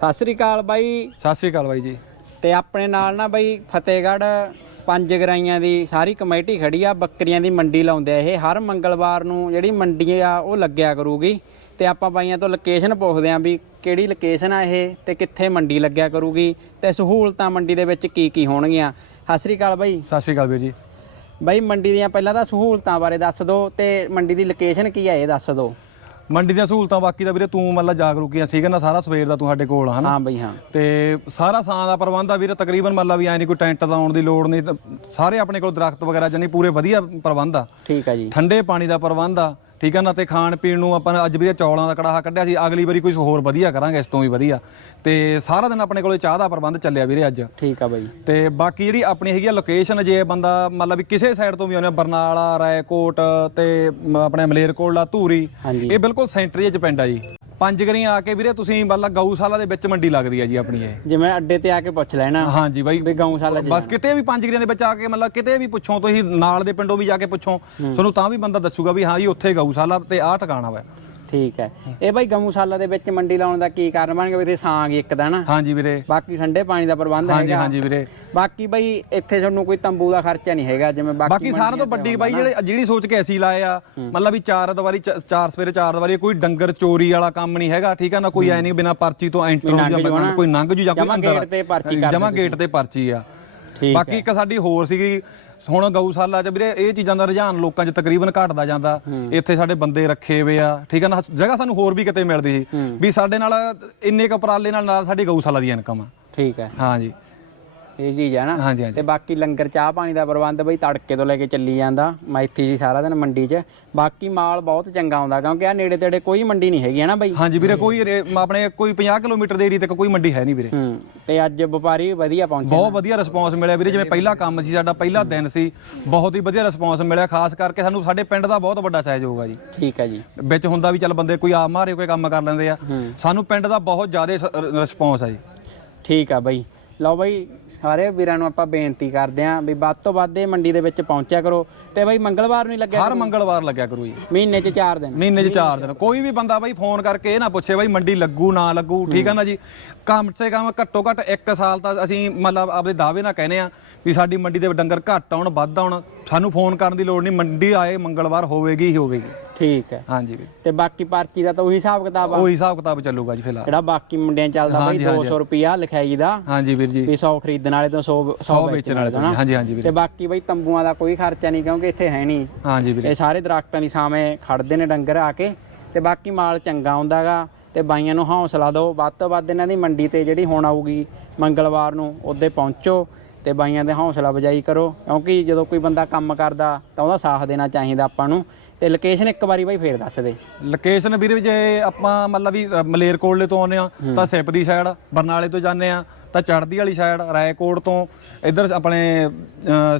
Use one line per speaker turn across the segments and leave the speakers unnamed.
ਸਤਿ ਸ੍ਰੀ ਅਕਾਲ ਬਾਈ।
ਸਤਿ ਸ੍ਰੀ ਅਕਾਲ ਬਾਈ ਜੀ।
ਤੇ ਆਪਣੇ ਨਾਲ ਨਾ ਬਾਈ ਫਤਿਹਗੜ੍ਹ ਪੰਜ ਗਰਾਈਆਂ ਦੀ ਸਾਰੀ ਕਮੇਟੀ ਖੜੀ ਆ ਬੱਕਰੀਆਂ ਦੀ ਮੰਡੀ ਲਾਉਂਦੇ ਆ ਇਹ। ਹਰ ਮੰਗਲਵਾਰ ਨੂੰ ਜਿਹੜੀ ਮੰਡੀ ਆ ਉਹ ਲੱਗਿਆ ਕਰੂਗੀ। ਤੇ ਆਪਾਂ ਬਾਈਆਂ ਤੋਂ ਲੋਕੇਸ਼ਨ ਪੁੱਛਦੇ ਆਂ ਵੀ ਕਿਹੜੀ ਲੋਕੇਸ਼ਨ ਆ ਇਹ ਤੇ ਕਿੱਥੇ ਮੰਡੀ ਲੱਗਿਆ ਕਰੂਗੀ ਤੇ ਸਹੂਲਤਾਂ ਮੰਡੀ ਦੇ ਵਿੱਚ ਕੀ ਕੀ ਹੋਣਗੀਆਂ। ਸਤਿ ਸ੍ਰੀ ਅਕਾਲ ਬਾਈ।
ਸਤਿ ਸ੍ਰੀ ਅਕਾਲ ਵੀਰ ਜੀ।
ਬਾਈ ਮੰਡੀ ਦੀਆਂ ਪਹਿਲਾਂ ਤਾਂ ਸਹੂਲਤਾਂ ਬਾਰੇ ਦੱਸ ਦਿਓ ਤੇ ਮੰਡੀ ਦੀ ਲੋਕੇਸ਼ਨ ਕੀ ਆ ਇਹ ਦੱਸ ਦਿਓ।
ਮੰਡੀ ਦੀਆਂ ਸਹੂਲਤਾਂ ਬਾਕੀ ਦਾ ਵੀਰੇ ਤੂੰ ਮਤਲਬ ਜਾਗਰੂਕੀਆਂ ਸੀਗਾ ਨਾ ਸਾਰਾ ਸਵੇਰ ਦਾ ਤੂੰ ਸਾਡੇ ਕੋਲ ਹਨਾ?
ਹਾਂ ਬਾਈ ਹਾਂ।
ਤੇ ਸਾਰਾ ਸਾਂ ਦਾ ਪ੍ਰਬੰਧ ਆ ਵੀਰੇ ਤਕਰੀਬਨ ਮਤਲਬ ਵੀ ਐ ਨਹੀਂ ਕੋਈ ਟੈਂਟ ਲਾਉਣ ਦੀ ਲੋੜ ਨਹੀਂ ਸਾਰੇ ਆਪਣੇ ਕੋਲ ਦਰਖਤ ਵਗੈਰਾ ਜਾਨੀ ਪੂਰੇ ਵਧੀਆ ਪ੍ਰਬੰਧ ਆ।
ਠੀਕ ਆ ਜੀ।
ਠੰਡੇ ਪਾਣੀ ਦਾ ਪ੍ਰਬੰਧ ਆ ਠੀਕ ਆ ਨਾ ਤੇ ਖਾਣ ਪੀਣ ਨੂੰ ਆਪਾਂ ਅੱਜ ਵੀਰੇ ਚੌਲਾਂ ਦਾ ਕੜਾਹਾ ਕੱਢਿਆ ਸੀ ਅਗਲੀ ਵਾਰੀ ਕੁਝ ਹੋਰ ਵਧੀਆ ਕਰਾਂਗੇ ਇਸ ਤੋਂ ਵੀ ਵਧੀਆ। ਤੇ ਸਾਰਾ ਦਿਨ ਆਪਣੇ ਕੋਲੇ ਚਾਹ ਦਾ ਪ੍ਰਬੰਧ ਚੱਲਿਆ ਵੀਰੇ ਅੱਜ।
ਠੀਕ ਆ ਬਾਈ।
ਤੇ ਬਾਕੀ ਜਿਹੜੀ ਆਪਣੀ ਹੈਗੀ ਆ ਲੋਕੇਸ਼ਨ ਜੇ ਬੰਦਾ ਮਤਲਬ ਵੀ ਕਿਸੇ ਸਾਈਡ ਤੋਂ ਵੀ ਆਉਂਦਾ ਬਰਨਾਲਾ ਰਾਏਕੋਟ ਤੇ ਆਪਣੇ ਮਲੇਰਕੋਟਲਾ ਧੂਰੀ ਇਹ ਬਿਲਕੁਲ ਸੈਂਟਰ 'ਚ ਪਿੰਡ ਆ ਜੀ। ਪੰਜ ਗਰੀਆਂ ਆ ਕੇ ਵੀਰੇ ਤੁਸੀਂ ਮਤਲਬ ਗਊਸ਼ਾਲਾ ਦੇ ਵਿੱਚ ਮੰਡੀ ਲੱਗਦੀ ਆ ਜੀ ਆਪਣੀ ਇਹ।
ਜਿਵੇਂ ਅੱਡੇ ਤੇ ਆ ਕੇ ਪੁੱਛ ਲੈਣਾ
ਹਾਂਜੀ ਬਾਈ
ਵੀ ਗਊਸ਼ਾਲਾ ਜੀ
ਬਸ ਕਿਤੇ ਵੀ ਪੰਜ ਗਰੀਆਂ ਦੇ ਵਿੱਚ ਆ ਕੇ ਮਤਲਬ ਕਿਤੇ ਵੀ ਪੁੱਛੋ ਤੁਸੀਂ ਨਾਲ ਦੇ ਪਿੰਡੋਂ ਵੀ ਜਾ ਕੇ ਪੁੱਛੋ ਤੁਹਾਨੂੰ ਤਾਂ ਵੀ ਬੰਦਾ ਦੱਸੂਗਾ ਵੀ ਹਾਂ ਜੀ ਉੱਥੇ ਗਊਸ਼ਾਲਾ ਤੇ ਆਹ ਟਿਕਾਣਾ ਵਾ।
ਠੀਕ ਹੈ। ਇਹ ਬਾਈ ਗਊਸ਼ਾਲਾ ਦੇ ਵਿੱਚ ਮੰਡੀ ਲਾਉਣ ਦਾ ਕੀ ਕਾਰਨ ਬਣ ਗਿਆ ਵੀ ਇੱਥੇ ਸਾਂਗ ਇੱਕ ਦਾ ਨਾ?
ਹਾਂਜੀ ਵੀਰੇ।
ਬਾਕੀ ਠੰਡੇ ਪਾਣੀ ਦਾ ਪ੍ਰਬੰਧ
ਹਾਂਜੀ
ਹੈਗਾ।
ਹਾਂਜੀ ਵੀਰੇ।
ਬਾਕੀ ਬਾਈ ਇੱਥੇ ਤੁਹਾਨੂੰ ਕੋਈ ਤੰਬੂ ਦਾ ਖਰਚਾ ਨਹੀਂ ਹੈਗਾ ਜਿਵੇਂ ਬਾਕੀ
ਬਾਕੀ ਸਾਰਿਆਂ ਤੋਂ ਵੱਡੀ ਬਾਈ ਜਿਹੜੇ ਜਿਹੜੀ ਸੋਚ ਕੇ ਅਸੀਂ ਲਾਏ ਆ ਮਤਲਬ ਵੀ ਚਾਰ ਦੀਵਾਰੀ ਚਾਰ ਸਵੇਰੇ ਚਾਰ ਦੀਵਾਰੀ ਕੋਈ ਡੰਗਰ ਚੋਰੀ ਵਾਲਾ ਕੰਮ ਨਹੀਂ ਹੈਗਾ ਠੀਕ ਆ ਨਾ? ਕੋਈ ਐ ਨਹੀਂ ਬਿਨਾ ਪਰਚੀ ਤੋਂ ਐਂਟਰ ਹੋ
ਲੰਘ
ਜਾਂ
ਜਾਓ ਨਾ।
ਕੋਈ ਲੰਘ ਜੂ ਜਾਂ ਕੋਈ
ਜਮਾਂ
ਅੰਦਰ
ਗੇਟ ਤੇ ਪਰਚੀ ਕਰ
ਜਮਾ ਗੇਟ ਤੇ ਪਰਚੀ ਆ। ਬਾਕੀ ਇੱਕ ਸਾਡੀ ਹੋਰ ਸੀਗੀ ਹੁਣ ਗਊਸ਼ਾਲਾ 'ਚ ਵੀਰੇ ਇਹ ਚੀਜ਼ਾਂ ਦਾ ਰੁਝਾਨ ਲੋਕਾਂ 'ਚ ਤਕਰੀਬਨ ਘਟਦਾ ਜਾਂਦਾ। ਇੱਥੇ ਸਾਡੇ ਬੰਦੇ ਰੱਖੇ ਹੋਏ ਆ ਠੀਕ ਆ ਨਾ? ਜਗ੍ਹਾ ਸਾਨੂੰ ਹੋਰ ਵੀ ਕਿਤੇ ਮਿਲਦੀ ਸੀ। ਵੀ ਸਾਡੇ ਨਾਲ ਇੰਨੇ ਕੁ ਉਪਰਾਲੇ ਨਾਲ ਨਾਲ ਸਾਡੀ ਗਊਸ਼ਾਲਾ ਦੀ ਇਨਕਮ ਆ।
ਠੀਕ ਹੈ।
ਹਾਂਜੀ
ਇਹ ਚੀਜ਼ ਹੈ ਨਾ।
ਹਾਂਜੀ ਹਾਂਜੀ।
ਤੇ ਬਾਕੀ ਲੰਗਰ ਚਾਹ ਪਾਣੀ ਦਾ ਪ੍ਰਬੰਧ ਬਈ ਤੜਕੇ ਤੋਂ ਲੈ ਕੇ ਚੱਲੀ ਜਾਂਦਾ ਮੈਥੀ ਜੀ ਸਾਰਾ ਦਿਨ ਮੰਡੀ 'ਚ। ਬਾਕੀ ਮਾਲ ਬਹੁਤ ਚੰਗਾ ਆਉਂਦਾ ਕਿਉਂਕਿ ਆ ਨੇੜੇ ਤੇੜੇ ਕੋਈ ਮੰਡੀ ਨਹੀਂ ਹੈਗੀ ਹੈ ਨਾ ਬਾਈ?
ਹਾਂਜੀ ਵੀਰੇ ਕੋਈ ਰੇ- ਆਪਣੇ ਕੋਈ 50 ਕਿਲੋਮੀਟਰ ਦੇ ਏਰੀਏ ਤੱਕ ਕੋਈ ਮੰਡੀ ਹੈ ਨਹੀਂ ਵੀਰੇ।
ਹੂੰ ਤੇ ਅੱਜ ਵਪਾਰੀ ਵਧੀਆ ਪਹੁੰਚੇ
ਬਹੁਤ ਵਧੀਆ ਰਿਸਪੌਂਸ ਮਿਲਿਆ ਵੀਰੇ ਜਿਵੇਂ ਪਹਿਲਾ ਕੰਮ ਸੀ ਸਾਡਾ ਪਹਿਲਾ ਦਿਨ ਸੀ ਬਹੁਤ ਹੀ ਵਧੀਆ ਰਿਸਪੌਂਸ ਮਿਲਿਆ ਖਾਸ ਕਰਕੇ ਸਾਨੂੰ ਸਾਡੇ ਪਿੰਡ ਦਾ ਬਹੁਤ ਵੱਡਾ ਸਹਿਯੋਗ ਆ ਜੀ।
ਠੀਕ ਹੈ ਜੀ।
ਵਿੱਚ ਹੁੰਦਾ ਵੀ ਚੱਲ ਬੰਦੇ ਕੋਈ ਆ ਮਾਰੇ ਕੋਈ ਕੰਮ ਕਰ ਲੈਂਦੇ ਆ। ਸਾਨੂੰ ਪਿੰਡ ਦਾ ਬਹੁਤ ਜ਼ਿਆਦਾ ਰਿਸਪੌਂਸ ਆ ਜੀ।
ਠੀਕ ਆ ਬਾਈ। ਲਓ ਬਾਈ ਸਾਰੇ ਵੀਰਾਂ ਨੂੰ ਆਪਾਂ ਬੇਨਤੀ ਕਰਦੇ ਆਂ ਵੀ ਵੱਧ ਤੋਂ ਵੱਧ ਇਹ ਮੰਡੀ ਦੇ ਵਿੱਚ ਪਹੁੰਚਿਆ ਕਰੋ ਤੇ ਬਾਈ ਮੰਗਲਵਾਰ ਨੂੰ ਹੀ ਲੱਗਿਆ
ਹਰ ਮੰਗਲਵਾਰ ਲੱਗਿਆ ਕਰੂ ਜੀ।
ਮਹੀਨੇ 'ਚ 4 ਦਿਨ।
ਮਹੀਨੇ 'ਚ 4 ਦਿਨ। ਕੋਈ ਵੀ ਬੰਦਾ ਬਾਈ ਫੋਨ ਕਰਕੇ ਇਹ ਨਾ ਪੁੱਛੇ ਬਾਈ ਮੰਡੀ ਲੱਗੂ ਨਾ ਲੱਗੂ ਠੀਕ ਆ ਨਾ ਜੀ? ਕਮ ਸੇ ਕਮ ਘੱਟੋ ਘੱਟ 1 ਸਾਲ ਤਾਂ ਅਸੀਂ ਮਤਲਬ ਆਪਦੇ ਦਾਅਵੇ ਨਾਲ ਕਹਿੰਦੇ ਆ ਵੀ ਸਾਡੀ ਮੰਡੀ ਦੇ ਡੰਗਰ ਘੱਟ ਆਉਣ ਵੱਧ ਆਉਣ। ਸਾਨੂੰ ਫੋਨ ਕਰਨ ਦੀ ਲੋੜ ਨਹੀਂ ਮੰਡੀ ਆਏ ਮੰਗਲਵਾਰ ਹੋਵੇਗੀ ਹੀ ਹੋਵੇਗੀ।
ਠੀਕ ਹੈ।
ਹਾਂਜੀ ਵੀ
ਤੇ ਬਾਕੀ ਪਰਚੀ ਦਾ ਤਾਂ ਉਹੀ ਹਿਸਾਬ ਕਿਤਾਬ ਆ?
ਉਹੀ ਹਿਸਾਬ ਕਿਤਾਬ ਚੱਲੂਗਾ ਜੀ ਫਿਲਹਾਲ।
ਜਿਹੜਾ ਬਾਕੀ ਮੁੰਡਿਆਂ ਚੱਲਦਾ ਬਾਈ 200 ਰੁਪਿਆ ਲਿਖਾਈ ਦਾ
ਹਾਂਜੀ ਵੀਰ ਜੀ।
ਵੀ 100 ਖਰੀਦਣ ਵਾਲੇ ਤੋਂ 100
100 ਵੇਚਣ ਵਾਲੇ ਤੋਂ ਜੀ। ਹਾਂਜੀ ਹਾਂਜੀ ਵੀਰੇ
ਤੇ ਬਾਕੀ ਬਾਈ ਤੰਬੂਆਂ ਦਾ ਕੋਈ ਖਰਚਾ ਨਹੀਂ ਕਿਉਂਕਿ ਇੱਥੇ ਹੈ ਨਹੀਂ।
ਹਾਂਜੀ ਵੀਰੇ
ਇਹ ਸਾਰੇ ਦਰਖਤਾਂ ਦੀ ਛਾਵੇਂ ਖੜਦੇ ਨੇ ਡੰਗਰ ਆ ਕੇ। ਤੇ ਬਾਕੀ ਮਾਲ ਚੰਗਾ ਆਉਂਦਾਗਾ ਤੇ ਬਾਈਆਂ ਨੂੰ ਹੌਸਲਾ ਦਿਓ। ਵੱਧ ਤੋਂ ਵੱਧ ਇਹਨਾਂ ਦੀ ਮੰਡੀ ਤੇ ਜਿਹੜੀ ਹੁਣ ਆਊਗੀ ਮੰਗਲਵਾਰ ਨੂੰ ਉਹਦੇ ਪਹੁੰਚੋ। ਤੇ ਬਾਈਆਂ ਦੇ ਹੌਸਲਾ ਬਜਾਈ ਕਰੋ ਕਿਉਂਕਿ ਜਦੋਂ ਕੋਈ ਬੰਦਾ ਕੰਮ ਕਰਦਾ ਤਾਂ ਉਹਦਾ ਸਾਥ ਦੇਣਾ ਚਾਹੀਦਾ ਆਪਾਂ ਨੂੰ। ਤੇ ਲੋਕੇਸ਼ਨ ਇੱਕ ਵਾਰੀ ਬਾਈ ਫੇਰ ਦੱਸ ਦੇ।
ਲੋਕੇਸ਼ਨ ਵੀਰੇ ਜੇ ਆਪਾਂ ਮਤਲਬ ਵੀ ਮਲੇਰਕੋਟਲੇ ਤੋਂ ਆਉਂਦੇ ਆ ਤਾਂ ਸਿਪ ਦੀ ਸਾਈਡ ਬਰਨਾਲੇ ਤੋਂ ਜਾਂਦੇ ਆ ਤਾਂ ਚੜ੍ਹਦੀ ਵਾਲੀ ਸਾਈਡ ਰਾਏਕੋਟ ਤੋਂ ਇੱਧਰ ਆਪਣੇ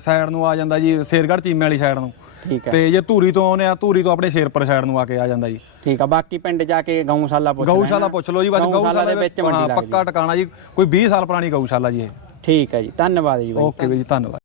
ਸਾਈਡ ਨੂੰ ਆ ਜਾਂਦਾ ਜੀ ਸ਼ੇਰਗੜ੍ਹ ਚੀਮੇ ਵਾਲੀ ਸਾਈਡ ਨੂੰ।
ਠੀਕ ਹੈ।
ਤੇ ਜੇ ਧੂਰੀ ਤੋਂ ਆਉਂਦੇ ਆ ਧੂਰੀ ਤੋਂ ਆਪਣੇ ਸ਼ੇਰਪੁਰ ਸਾਈਡ ਨੂੰ ਆ ਕੇ ਆ ਜਾਂਦਾ ਜੀ।
ਠੀਕ ਆ ਬਾਕੀ ਪਿੰਡ ਜਾ ਕੇ ਗਊਸ਼ਾਲਾ ਪੁੱਛ
ਗਊਸ਼ਾਲਾ। ਪੁੱਛ ਲਓ ਜੀ ਬਸ ਗਊਸ਼ਾਲਾ
ਦੇ ਵਿੱਚ
ਹਾਂ,
ਮੰਡੀ ਲੱਗਦੀ
ਪੱਕਾ ਟਿਕਾਣਾ ਜੀ ਕੋਈ 20 ਸਾਲ ਪੁਰਾਣੀ ਗਊਸ਼ਾਲਾ ਜੀ ਇਹ।
ਠੀਕ ਹੈ ਜੀ ਧੰਨਵਾਦ ਜੀ ਬਾਈ
ਓਕੇ ਵੀ ਜੀ ਧੰਨਵਾਦ।